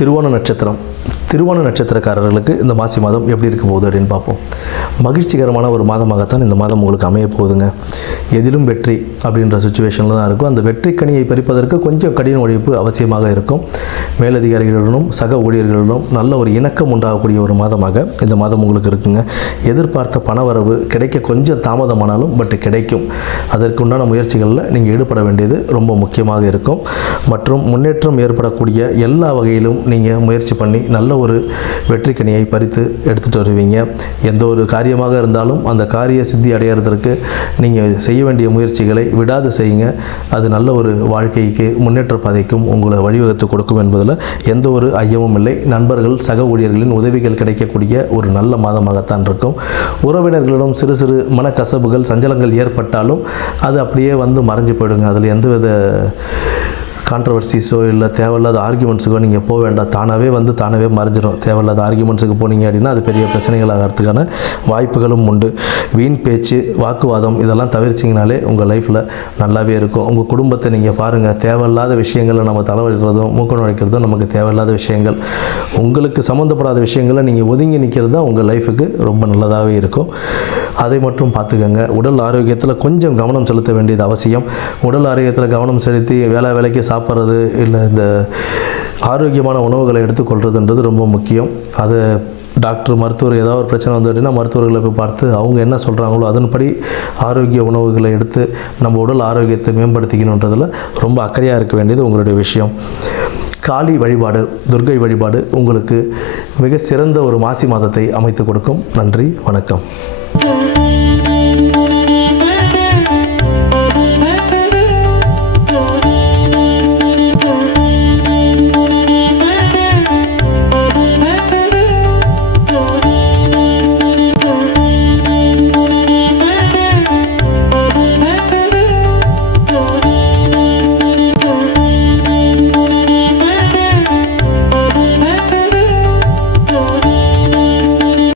திருவோண நட்சத்திரம். திருவோண நட்சத்திரக்காரர்களுக்கு இந்த மாசி மாதம் எப்படி இருக்க போகுது அப்படின்னு பார்ப்போம். மகிழ்ச்சிகரமான ஒரு மாதமாகத்தான் இந்த மாதம் உங்களுக்கு அமைய போகுதுங்க. எதிலும் வெற்றி அப்படின்ற சுச்சுவேஷனில் தான் இருக்கும். அந்த வெற்றி கனியை பறிப்பதற்கு கொஞ்சம் கடின உழைப்பு அவசியமாக இருக்கும். மேலதிகாரிகளுடனும் சக ஊழியர்களுடனும் நல்ல ஒரு இணக்கம் உண்டாகக்கூடிய ஒரு மாதமாக இந்த மாதம் உங்களுக்கு இருக்குங்க. எதிர்பார்த்த பணவரவு கிடைக்க கொஞ்சம் தாமதமானாலும் கிடைக்கும். அதற்குண்டான முயற்சிகளில் நீங்கள் ஈடுபட வேண்டியது ரொம்ப முக்கியமாக இருக்கும். மற்றும் முன்னேற்றம் ஏற்படக்கூடிய எல்லா வகையிலும் நீங்கள் முயற்சி பண்ணி நல்ல ஒரு வெற்றி கனியை பறித்து எடுத்துகிட்டு வருவீங்க. எந்த ஒரு காரியமாக இருந்தாலும் அந்த காரிய சித்தி அடையிறதற்கு நீங்கள் செய்ய வேண்டிய முயற்சிகளை விடாது செய்யுங்க. அது நல்ல ஒரு வாழ்க்கைக்கு முன்னேற்ற பாதைக்கும் உங்களை வழிவகுத்து கொடுக்கும் என்பதில் எந்த ஒரு ஐயமும் இல்லை. நண்பர்கள் சக ஊழியர்களின் உதவிகள் கிடைக்கக்கூடிய ஒரு நல்ல மாதமாகத்தான் இருக்கும். உறவினர்களிடம் சிறு சிறு மனக்கசப்புகள் சஞ்சலங்கள் ஏற்பட்டாலும் அது அப்படியே வந்து மறைஞ்சு போயிடுங்க. அதில் எந்தவித கான்ட்ரவர்சிஸோ இல்லை தேவையில்லாத ஆர்கியூமெண்ட்ஸுக்கோ நீங்கள் போக வேண்டாம். தானாகவே மறைஞ்சிடும். தேவையில்லாத ஆர்கியூமெண்ட்ஸுக்கு போனீங்க அப்படின்னா அது பெரிய பிரச்சனைகள் ஆகிறதுக்கான வாய்ப்புகளும் உண்டு. வீண் பேச்சு, வாக்குவாதம் இதெல்லாம் தவிர்த்திங்கனாலே உங்கள் லைஃப்பில் நல்லாவே இருக்கும். உங்கள் குடும்பத்தை நீங்கள் பாருங்கள். தேவையில்லாத விஷயங்களை நம்ம தலைவலிக்கிறதும் மூக்க நுழைக்கிறதும் நமக்கு தேவையில்லாத விஷயங்கள். உங்களுக்கு சம்மந்தப்படாத விஷயங்களை நீங்கள் ஒதுங்கி நிற்கிறது தான் உங்கள் லைஃபுக்கு ரொம்ப நல்லதாகவே இருக்கும். அதை மட்டும் பார்த்துக்கோங்க. உடல் ஆரோக்கியத்தில் கொஞ்சம் கவனம் செலுத்த வேண்டியது அவசியம். உடல் ஆரோக்கியத்தில் கவனம் செலுத்தி வேலைக்கு சாப்பிட்றது இல்லை இந்த ஆரோக்கியமான உணவுகளை எடுத்துக்கொள்கிறதுன்றது ரொம்ப முக்கியம். அதை டாக்டர் மருத்துவர் ஏதாவது ஒரு பிரச்சனை வந்து அப்படின்னா மருத்துவர்களை போய் பார்த்து அவங்க என்ன சொல்கிறாங்களோ அதன்படி ஆரோக்கிய உணவுகளை எடுத்து நம்ம உடல் ஆரோக்கியத்தை மேம்படுத்திக்கணுன்றதில் ரொம்ப அக்கறையாக இருக்க வேண்டியது உங்களுடைய விஷயம். காளி வழிபாடு, துர்க்கை வழிபாடு உங்களுக்கு மிக சிறந்த ஒரு மாசி மாதத்தை அமைத்து கொடுக்கும். நன்றி, வணக்கம்.